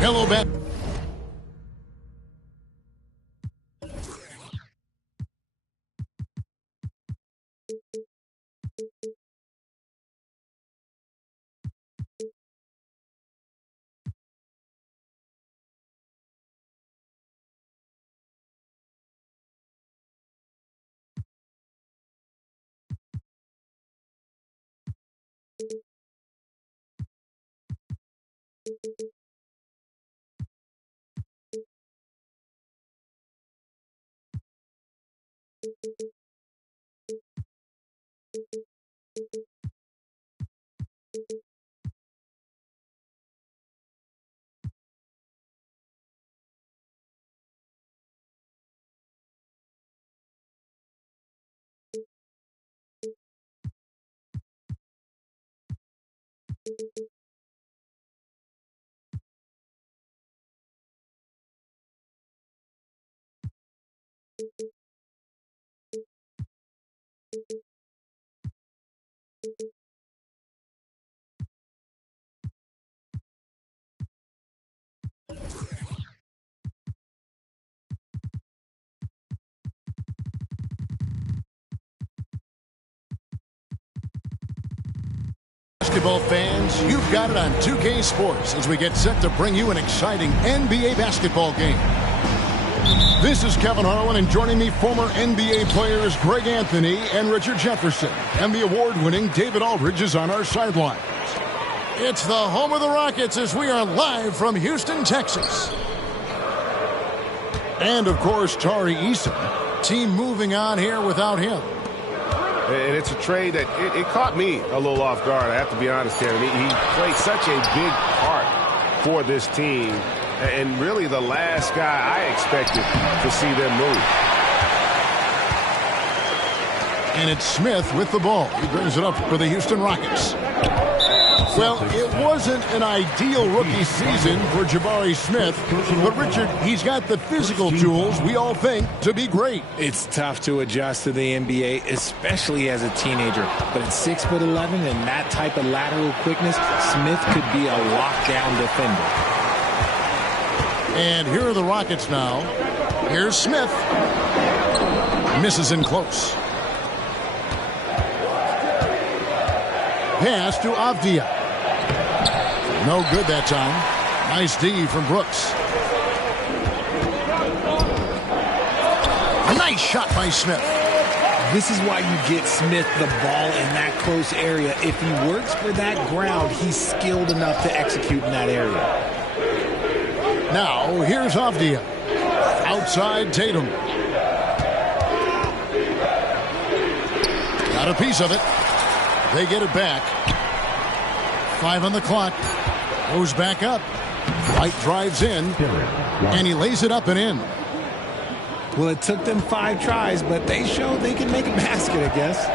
Hello, Ben. Basketball fans, you've got it on 2K Sports as we get set to bring you an exciting NBA basketball game. This is Kevin Harlan, and joining me, former NBA players Greg Anthony and Richard Jefferson. And the award-winning David Aldridge is on our sidelines. It's the home of the Rockets as we are live from Houston, Texas. And, of course, Tari Eason. Team moving on here without him. And it's a trade that it caught me a little off guard, I have to be honest, Kevin. He played such a big part for this team, and really the last guy I expected to see them move. And it's Smith with the ball. He brings it up for the Houston Rockets. Well, it wasn't an ideal rookie season for Jabari Smith, but Richard, he's got the physical tools we all think to be great. It's tough to adjust to the NBA, especially as a teenager. But at 6'11" and that type of lateral quickness, Smith could be a lockdown defender. And here are the Rockets now. Here's Smith. Misses in close. Pass to Avdia. No good that time. Nice D from Brooks. A nice shot by Smith. This is why you get Smith the ball in that close area. If he works for that ground, he's skilled enough to execute in that area. Now, here's Avdia. Outside Tatum. Got a piece of it. They get it back. 5 on the clock. Goes back up. White drives in. And he lays it up and in. Well, it took them 5 tries, but they showed they can make a basket, I guess.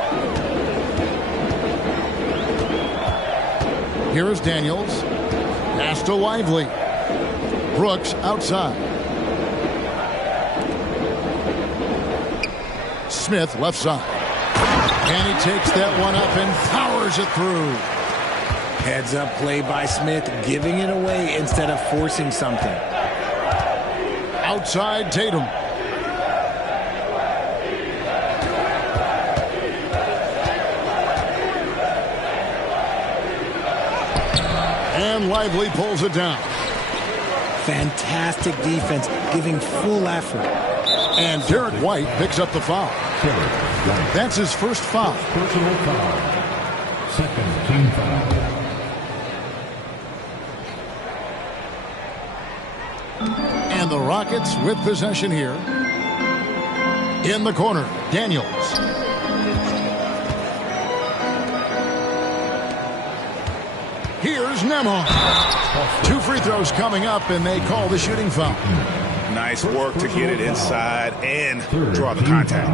Here is Daniels. Pass to Lively. Brooks outside. Smith left side. And he takes that one up and powers it through. Heads up play by Smith, giving it away instead of forcing something. Outside Tatum. And Lively pulls it down. Fantastic defense, giving full effort. And Derek White picks up the foul. That's his first foul. Personal foul. Second team foul. And the Rockets with possession here. In the corner, Daniels. Here's Nembhard. 2 free throws coming up, and they call the shooting foul. Nice work to get it inside and draw the contact.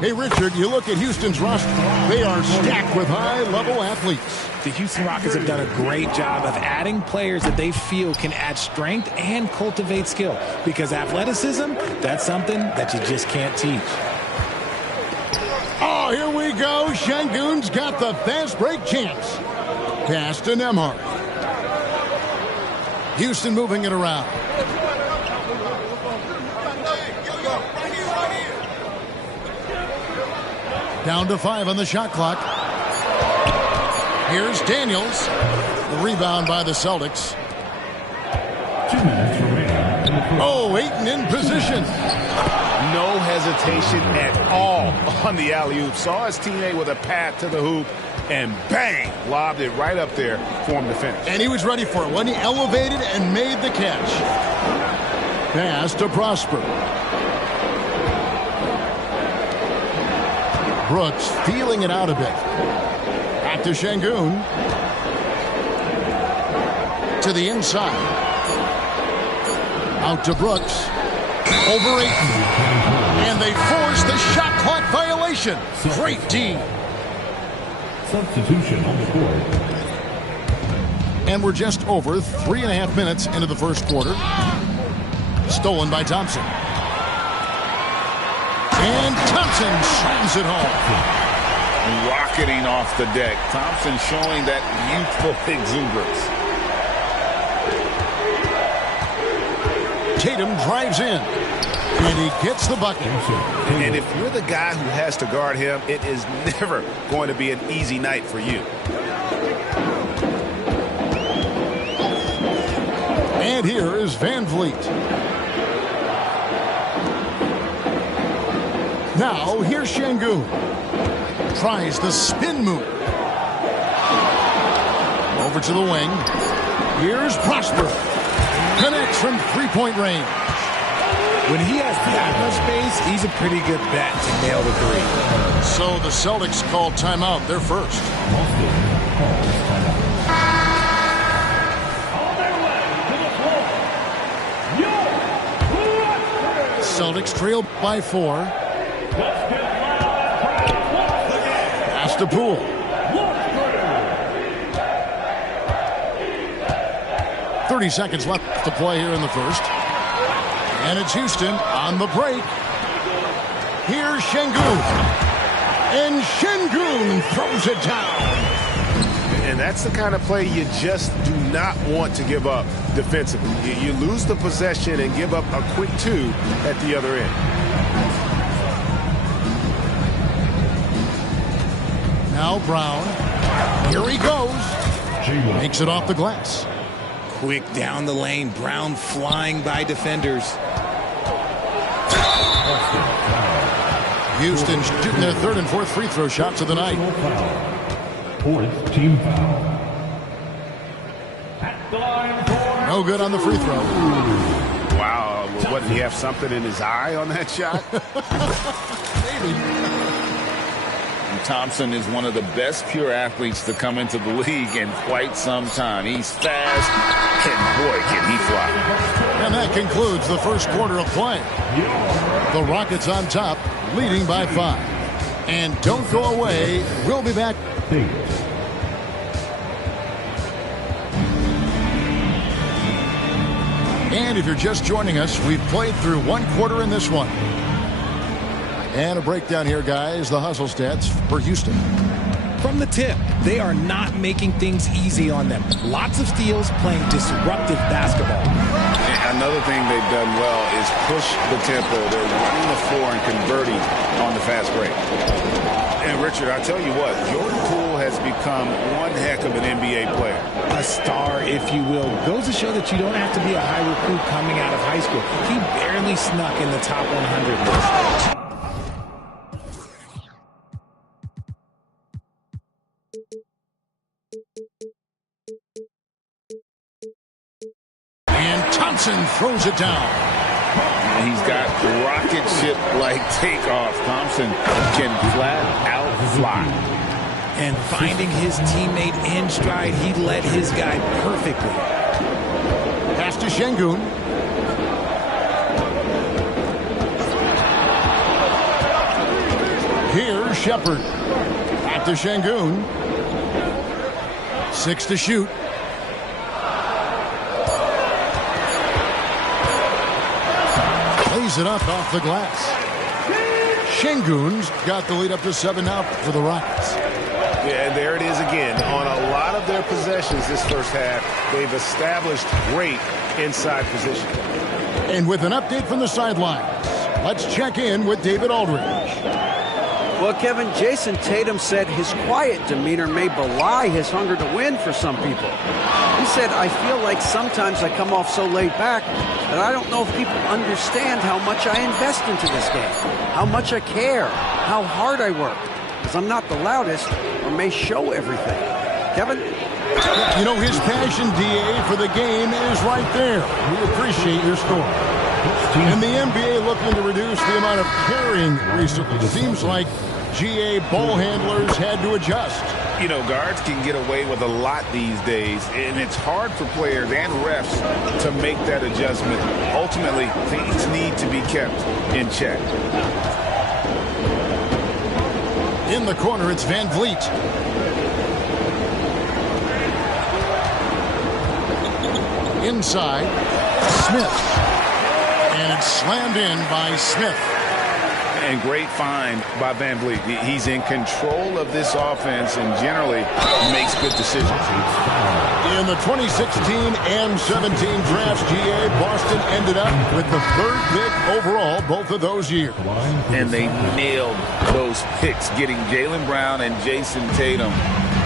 Hey, Richard, you look at Houston's roster. They are stacked with high-level athletes. The Houston Rockets have done a great job of adding players that they feel can add strength and cultivate skill. Because athleticism, that's something that you just can't teach. Oh, here we go. Şengün's got the fast break chance. Pass to Nembhard. Houston moving it around. Down to 5 on the shot clock. Here's Daniels. The rebound by the Celtics. 2 minutes remaining. Oh, Ayton in position. No hesitation at all on the alley-oop. Saw his teammate with a path to the hoop, and bang, lobbed it right up there for him to finish. And he was ready for it when he elevated and made the catch. Pass to Prosper. Brooks feeling it out a bit. Back to Şengün. To the inside. Out to Brooks. Over Ayton. And they force the shot clock violation. Great D. Substitution on the court. And we're just over 3.5 minutes into the first quarter. Stolen by Thompson. And Thompson slams it home. Rocketing off the deck. Thompson showing that youthful exuberance. Tatum drives in. And he gets the bucket. And if you're the guy who has to guard him, it is never going to be an easy night for you. And here is Van Vliet. Now, here's Şengün. Tries the spin move. Over to the wing. Here's Prosper. Connects from three-point range. When he has that much space, he's a pretty good bet to nail the three. So the Celtics called timeout. They're first. Celtics trail by 4. Pass to Poole. .30 seconds left to play here in the first. And it's Houston on the break. Here's Şengün. And Şengün throws it down. And that's the kind of play you just do not want to give up defensively. You lose the possession and give up a quick 2 at the other end. Now Brown. Here he goes. Makes it off the glass. Quick down the lane. Brown flying by defenders. Houston shooting their 3rd and 4th free throw shots of the night. 4th team foul. No good on the free throw. Wow. What, did he have something in his eye on that shot? Maybe. Thompson is one of the best pure athletes to come into the league in quite some time. He's fast, and boy, can he fly. And that concludes the first quarter of play. The Rockets on top, leading by 5. And don't go away. We'll be back. And if you're just joining us, we've played through 1 quarter in this one. And a breakdown here, guys. The hustle stats for Houston. From the tip, they are not making things easy on them. Lots of steals, playing disruptive basketball. Another thing they've done well is push the tempo. They're running the floor and converting on the fast break. And Richard, I tell you what, Jordan Poole has become one heck of an NBA player. A star, if you will. Goes to show that you don't have to be a high recruit coming out of high school. He barely snuck in the top 100 list. And Thompson throws it down. And he's got rocket ship-like takeoff. Thompson can flat out fly. And finding his teammate in stride, he led his guy perfectly. Pass to Şengün. Here's Shepherd. Back to Şengün. 6 to shoot. Plays it up off the glass. Şengün's got the lead up to 7 now for the Rockets. Yeah, And there it is again. On a lot of their possessions this first half, they've established great inside position. And with an update from the sidelines, let's check in with David Aldridge. Well, Kevin, Jason Tatum said his quiet demeanor may belie his hunger to win for some people. He said, I feel like sometimes I come off so laid back that I don't know if people understand how much I invest into this game, how much I care, how hard I work, because I'm not the loudest or may show everything. Kevin? You know, his passion, DA, for the game is right there. We appreciate your story. And the NBA looking to reduce the amount of carrying recently. Seems like GA ball handlers had to adjust. You know, guards can get away with a lot these days, and it's hard for players and refs to make that adjustment. Ultimately, things need to be kept in check. In the corner, it's Van Vliet. Inside, Smith. And it's slammed in by Smith. And great find by Van Vliet. He's in control of this offense and generally makes good decisions. In the 2016 and 17 drafts, GA, Boston ended up with the third pick overall both of those years. And they nailed those picks, getting Jaylen Brown and Jason Tatum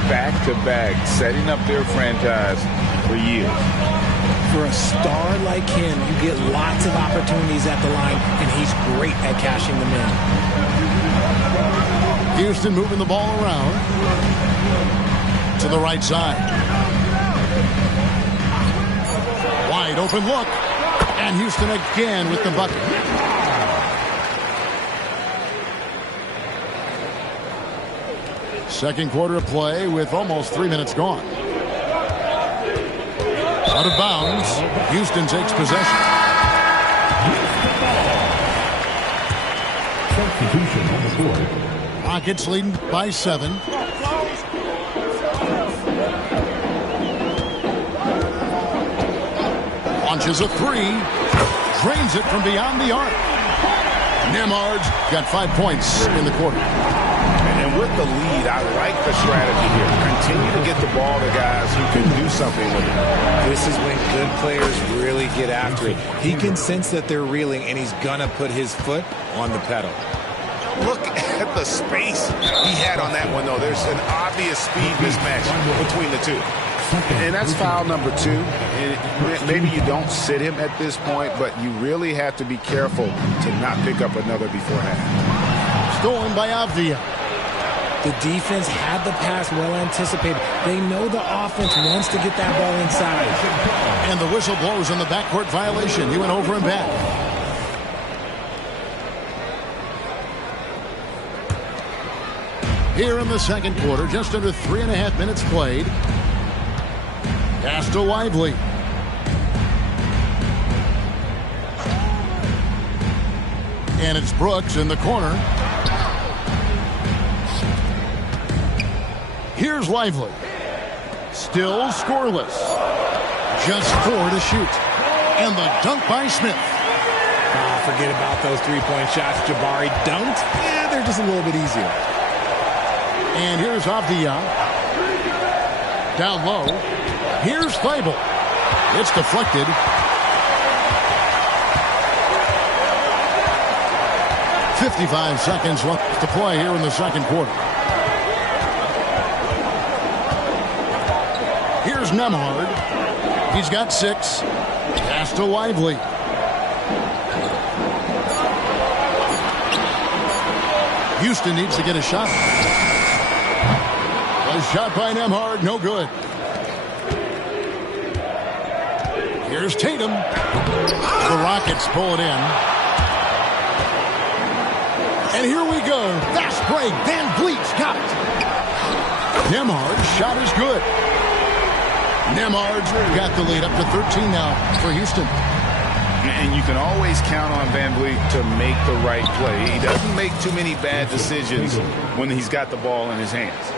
back-to-back, setting up their franchise for years. For a star like him, you get lots of opportunities at the line, and he's great at cashing them in. Houston moving the ball around to the right side. Wide open look, and Houston again with the bucket. Second quarter of play with almost 3 minutes gone. Out of bounds. Houston takes possession. Substitution on the court. Rockets leading by 7. Launches a 3. Drains it from beyond the arc. Nembhard's got 5 points in the quarter. And with the lead, I like the strategy here. Continue to get the ball to guys who can do something with it. This is when good players really get after it. He can sense that they're reeling, and he's going to put his foot on the pedal. Look at the space he had on that one, though. There's an obvious speed mismatch between the two. And that's foul number 2. And maybe you don't sit him at this point, but you really have to be careful to not pick up another before half. Stolen by Avdia. The defense had the pass well anticipated. They know the offense wants to get that ball inside. And the whistle blows on the backcourt violation. He went over and back. Here in the second quarter, just under 3.5 minutes played. Pass to Lively. And it's Brooks in the corner. Here's Lively. Still scoreless. Just 4 to shoot. And the dunk by Smith. Forget about those three-point shots Jabari dunked. Yeah, they're just a little bit easier. And here's Avdia. Down low. Here's Thibault. It's deflected. .55 seconds left to play here in the second quarter. Here's Nembhard. He's got 6. Pass to Lively. Houston needs to get a shot. A shot by Nembhard, no good. Here's Tatum. The Rockets pull it in. And here we go. Fast break. Van Vliet's got it. Nembhard's shot is good. Nembhard's got the lead up to 13 now for Houston. And you can always count on Van Vliet to make the right play. He doesn't make too many bad decisions when he's got the ball in his hands.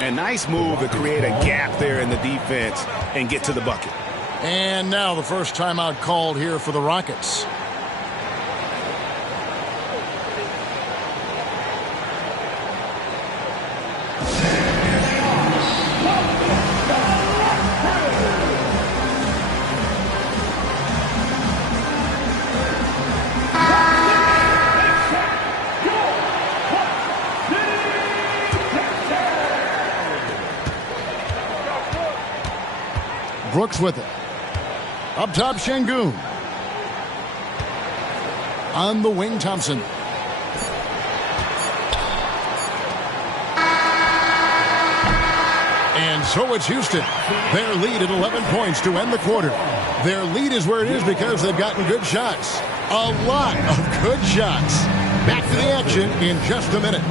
And nice move to create a gap there in the defense and get to the bucket. And now the first timeout called here for the Rockets. Brooks with it. Up top, Şengün. On the wing, Thompson. And so it's Houston. Their lead at 11 points to end the quarter. Their lead is where it is because they've gotten good shots. A lot of good shots. Back to the action in just a minute.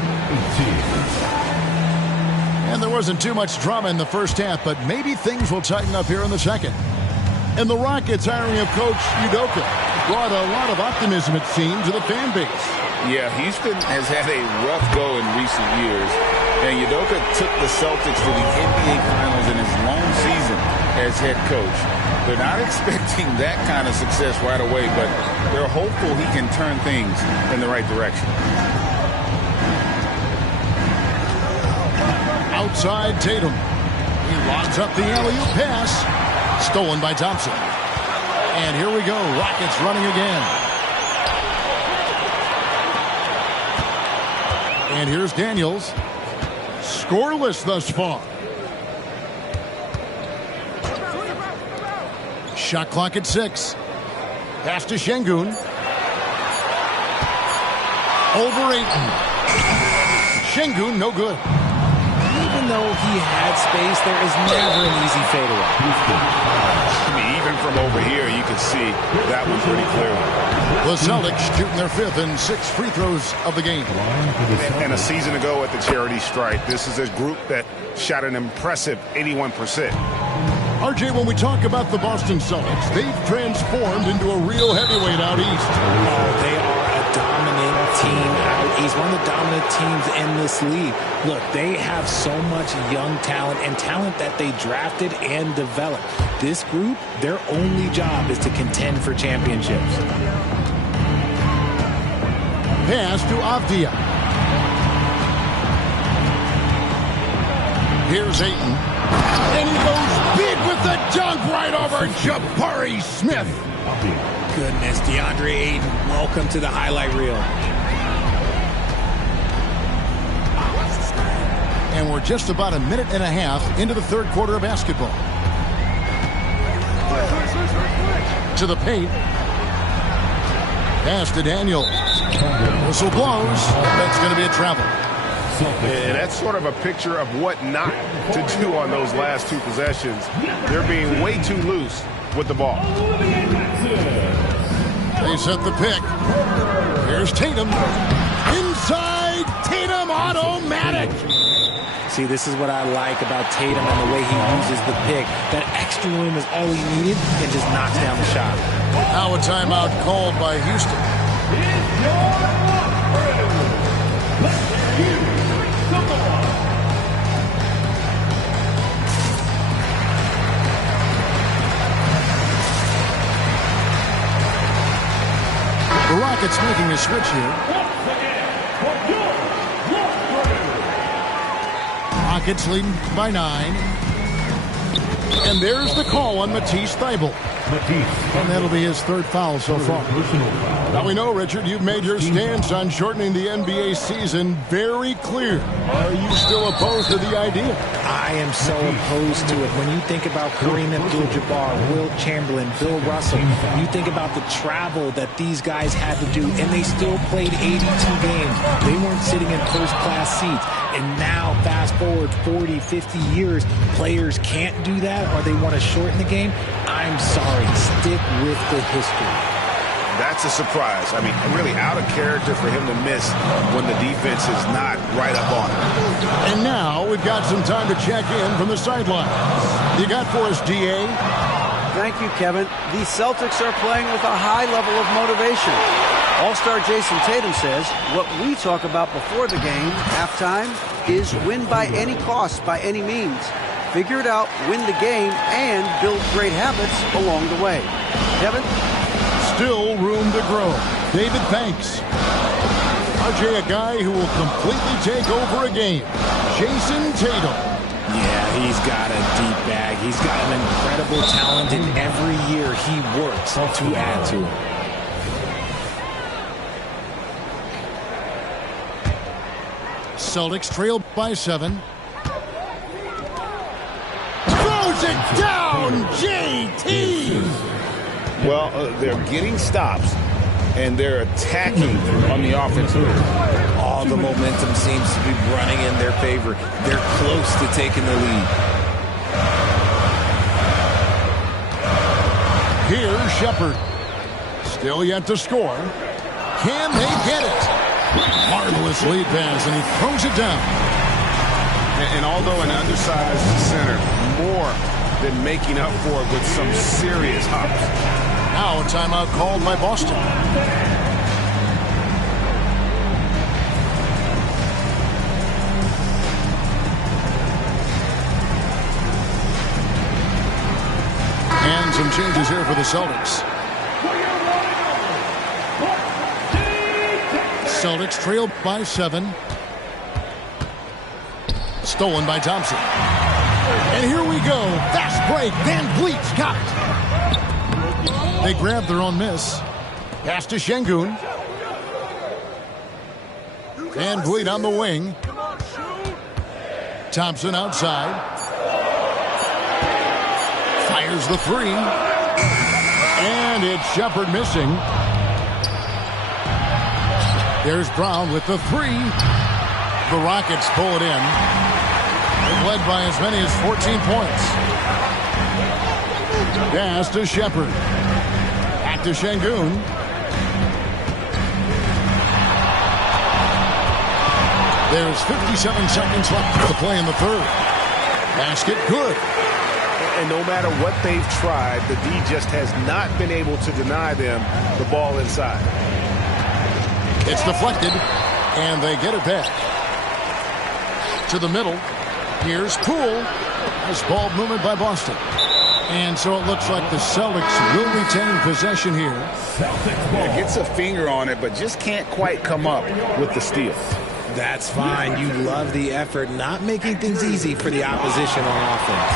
And there wasn't too much drama in the first half, but maybe things will tighten up here in the second. And the Rockets hiring of Coach Udoka brought a lot of optimism, it seems, to the fan base. Yeah, Houston has had a rough go in recent years, and Udoka took the Celtics to the NBA Finals in his lone season as head coach. They're not expecting that kind of success right away, but they're hopeful he can turn things in the right direction. Outside Tatum. He lobs up the alley-oop pass. Stolen by Thompson. And here we go. Rockets running again. And here's Daniels. Scoreless thus far. Shot clock at 6. Pass to Şengün. Over Ayton. Şengün, no good. Even though he had space, there is never an easy fadeaway. I mean, even from over here, you can see that one pretty clearly. The Celtics shooting their 5th and 6th free throws of the game. And a season ago at the charity stripe, this is a group that shot an impressive 81%. RJ, when we talk about the Boston Celtics, they've transformed into a real heavyweight out east. Oh, they are a dominant team out east, one of the dominant teams in this league. Look, they have so much young talent and talent that they drafted and developed. This group, their only job is to contend for championships. Pass to Avdia. Here's Ayton. And he goes big with the dunk right over Jabari Smith. Goodness, DeAndre Ayton, welcome to the highlight reel. And we're just about a minute and a half into the third quarter of basketball. To the paint. Pass to Daniels. Whistle blows. That's going to be a travel. And that's sort of a picture of what not to do on those last two possessions. They're being way too loose with the ball. They set the pick. Here's Tatum. Inside, Tatum automatic. See, this is what I like about Tatum and the way he uses the pick. That extra room is all he needed and just knocks down the shot. Now a timeout called by Houston. The Rockets making a switch here. Rockets leading by 9. And there's the call on Matisse Thybulle. And that'll be his 3rd foul so far. Now we know, Richard, you've made your stance on shortening the NBA season very clear. Are you still opposed to the idea? I am so opposed to it. When you think about Kareem Abdul-Jabbar, Wilt Chamberlain, Bill Russell, you think about the travel that these guys had to do, and they still played 82 games. They weren't sitting in first-class seats. And now, fast forward 40, 50 years, players can't do that or they want to shorten the game. I'm sorry. Stick with the history. That's a surprise. I mean, really out of character for him to miss when the defense is not right up on him. And now we've got some time to check in from the sideline. You got for us, DA? Thank you, Kevin. The Celtics are playing with a high level of motivation. All-star Jason Tatum says what we talk about before the game, halftime, is win by any cost, by any means. Figure it out, win the game, and build great habits along the way. Kevin? Still room to grow. David Banks. RJ, a guy who will completely take over a game. Jason Tatum. Yeah, he's got a deep bag. He's got an incredible talent, and every year he works to add to it. Celtics trail by 7. Throws Lays it down, JT! Well, they're getting stops, and they're attacking on the offensive end. All the momentum seems to be running in their favor. They're close to taking the lead. Here's Shepard. Still yet to score. Can they get it? Marvelous lead pass, and he throws it down. And although an undersized center, more than making up for it with some serious hops. Now a timeout called by Boston. And some changes here for the Celtics. Celtics trailed by 7. Stolen by Thompson. And here we go. Fast break. Van Vliet's got it. They grab their own miss. Pass to Şengün. Van Vliet on the wing. Thompson outside. Fires the 3. And it's Shepard missing. There's Brown with the 3. The Rockets pull it in. They've led by as many as 14 points. Pass to Shepard. Back to Şengün. There's 57 seconds left to play in the third. Basket good. And no matter what they've tried, the D just has not been able to deny them the ball inside. It's deflected, and they get it back. To the middle. Here's Poole. Nice ball movement by Boston. And so it looks like the Celtics will retain possession here. Yeah, gets a finger on it, but just can't quite come up with the steal. That's fine. You love the effort, not making things easy for the opposition on offense.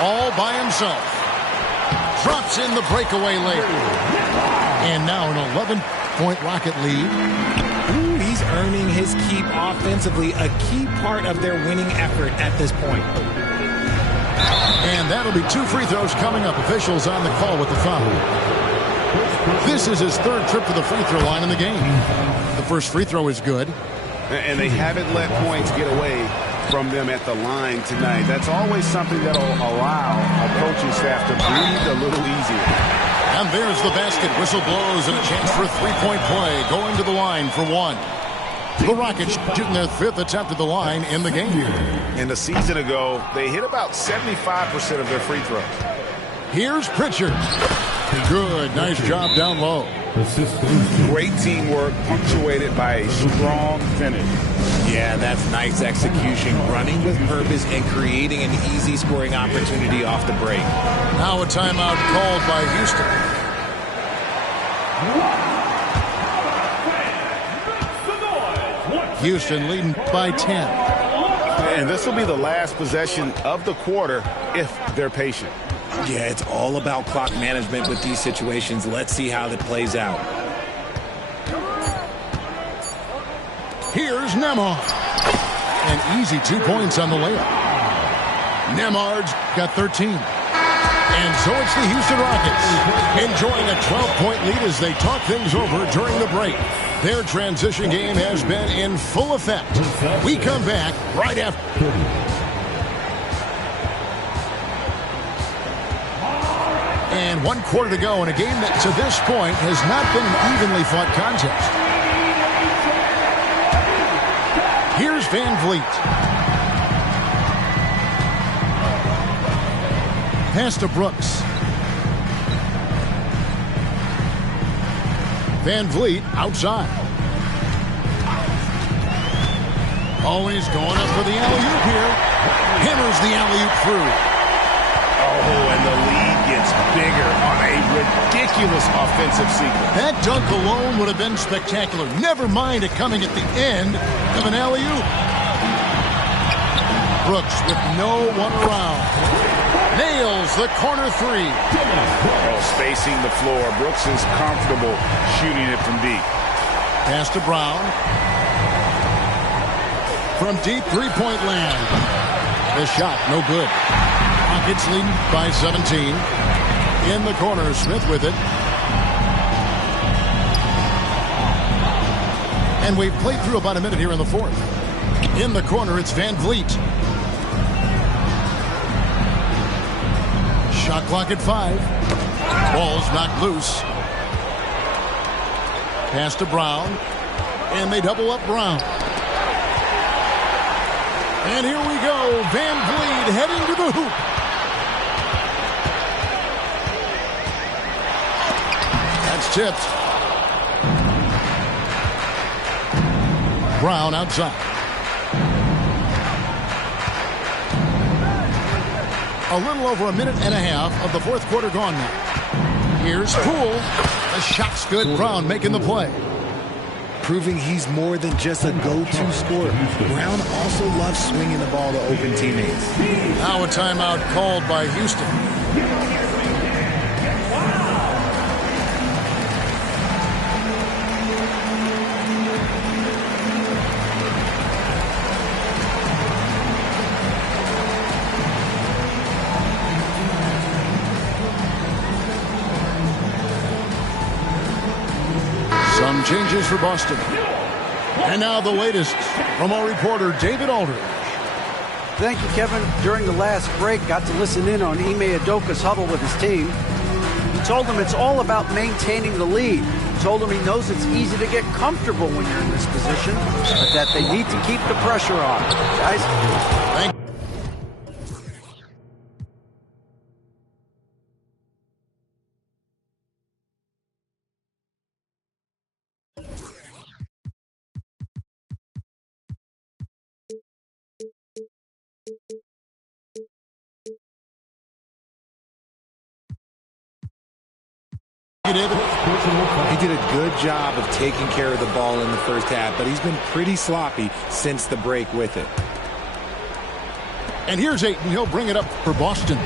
All by himself. Drops in the breakaway late. And now an 11-point Rocket lead. Ooh, he's earning his keep offensively, a key part of their winning effort at this point. And that'll be 2 free throws coming up. Officials on the call with the foul. This is his 3rd trip to the free throw line in the game. The first free throw is good. And they haven't let points get away from them at the line tonight. That's always something that'll allow a coaching staff to breathe a little easier. And there's the basket. Whistle blows and a chance for a 3-point play. Going to the line for 1. The Rockets shooting their 5th attempt at the line in the game. And a season ago, they hit about 75% of their free throws. Here's Pritchard. Good. Nice job down low. Great teamwork punctuated by a strong finish. Yeah, that's nice execution. Running with purpose and creating an easy scoring opportunity off the break. Now a timeout called by Houston. Houston leading by 10. And this will be the last possession of the quarter if they're patient. Yeah, it's all about clock management with these situations. Let's see how that plays out. Here's Nembhard. An easy 2 points on the layup. Nembhard's got 13. And so it's the Houston Rockets enjoying a 12-point lead as they talk things over during the break. Their transition game has been in full effect. We come back right after. And 1 quarter to go in a game that to this point has not been an evenly fought contest. Here's Van Vliet. Pass to Brooks. Van Vliet outside. Always going up for the alley-oop here. Hammers the alley-oop through. Oh, and the lead gets bigger on a ridiculous offensive sequence. That dunk alone would have been spectacular. Never mind it coming at the end of an alley-oop. Brooks with no one around. Nails the corner 3. Oh, spacing the floor. Brooks is comfortable shooting it from deep. Pass to Brown. From deep 3-point land. The shot, no good. Rockets leading by 17. In the corner, Smith with it. And we've played through about a minute here in the fourth. In the corner, it's Van Vliet. Shot clock at 5. Ball's knocked loose. Pass to Brown. And they double up Brown. And here we go. Van Vliet heading to the hoop. That's tipped. Brown outside. A little over a minute and a half of the fourth quarter gone now. Here's Poole. The shot's good. Brown making the play. Proving he's more than just a go-to scorer. Brown also loves swinging the ball to open teammates. Now a timeout called by Houston. Some changes for Boston. And now the latest from our reporter, David Aldridge. Thank you, Kevin. During the last break, got to listen in on Ime Udoka's huddle with his team. He told them it's all about maintaining the lead. He told them he knows it's easy to get comfortable when you're in this position, but that they need to keep the pressure on. Guys, Thank you. He did a good job of taking care of the ball in the first half, but he's been pretty sloppy since the break with it. And here's Ayton. He'll bring it up for Boston.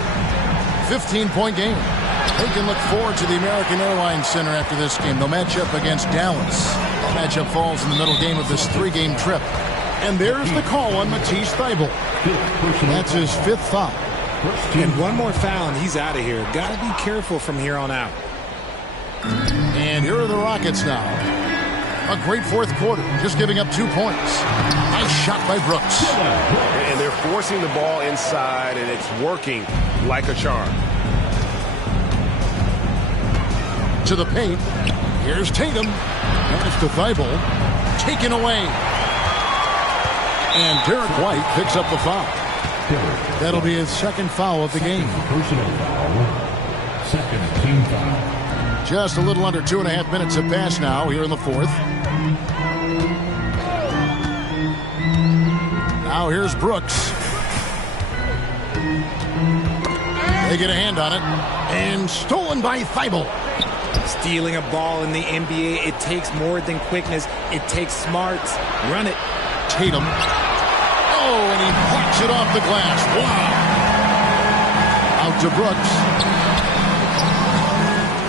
15-point game. They can look forward to the American Airlines Center after this game. They'll match up against Dallas. The matchup falls in the middle game of this 3-game trip. And there's the call on Matisse Thybulle. That's his 5th foul. And one more foul and he's out of here. Got to be careful from here on out. And here are the Rockets now. A great fourth quarter, just giving up 2 points. Nice shot by Brooks. And they're forcing the ball inside, and it's working like a charm. To the paint. Here's Tatum. Pass to Thybulle. Taken away. And Derek White picks up the foul. That'll be his 2nd foul of the game. Personal foul. Second team foul. Just a little under 2.5 minutes have passed now here in the fourth. Now here's Brooks. They get a hand on it. And stolen by Thybulle. Stealing a ball in the NBA, it takes more than quickness. It takes smarts. Run it. Tatum. Oh, and he blocks it off the glass. Wow. Out to Brooks.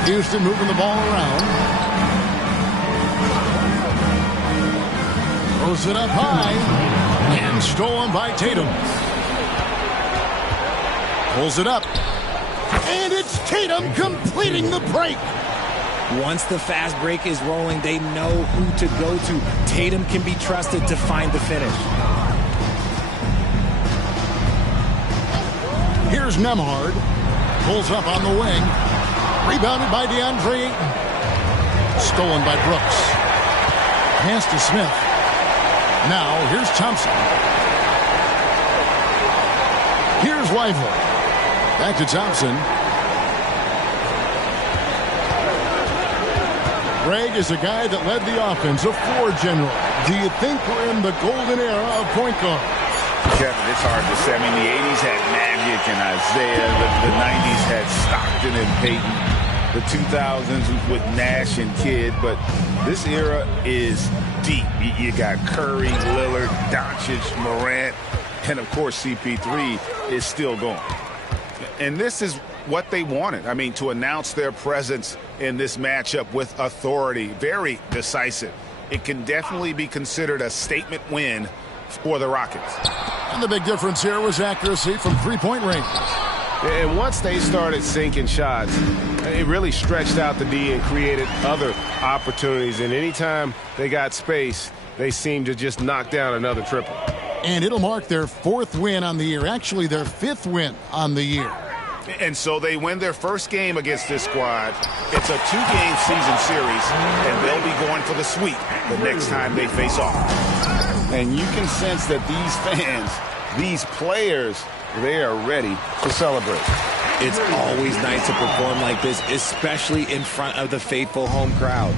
Houston moving the ball around. Throws it up high. And stolen by Tatum. Pulls it up. And it's Tatum completing the break. Once the fast break is rolling, they know who to go to. Tatum can be trusted to find the finish. Here's Nembhard. Pulls up on the wing. Rebounded by DeAndre Ayton. Stolen by Brooks. Pass to Smith. Now, here's Thompson. Here's Weivler. Back to Thompson. Greg is a guy that led the offense, a floor general. Do you think we're in the golden era of point guard? Kevin, it's hard to say. I mean, the 80s had Magic and Isaiah. The 90s had Stockton and Peyton. The 2000s with Nash and Kidd. But this era is deep. You got Curry, Lillard, Doncic, Morant, and, of course, CP3 is still going. And this is what they wanted. I mean, to announce their presence in this matchup with authority, very decisive. It can definitely be considered a statement win for the Rockets. And the big difference here was accuracy from three-point range. And once they started sinking shots, it really stretched out the D and created other opportunities. And anytime they got space, they seemed to just knock down another triple. And it'll mark their 4th win on the year, actually their 5th win on the year. And so they win their first game against this squad. It's a 2-game season series, and they'll be going for the sweep the next time they face off. And you can sense that these fans, these players, they are ready to celebrate. It's always nice to perform like this, especially in front of the faithful home crowd.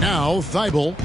Now Thibault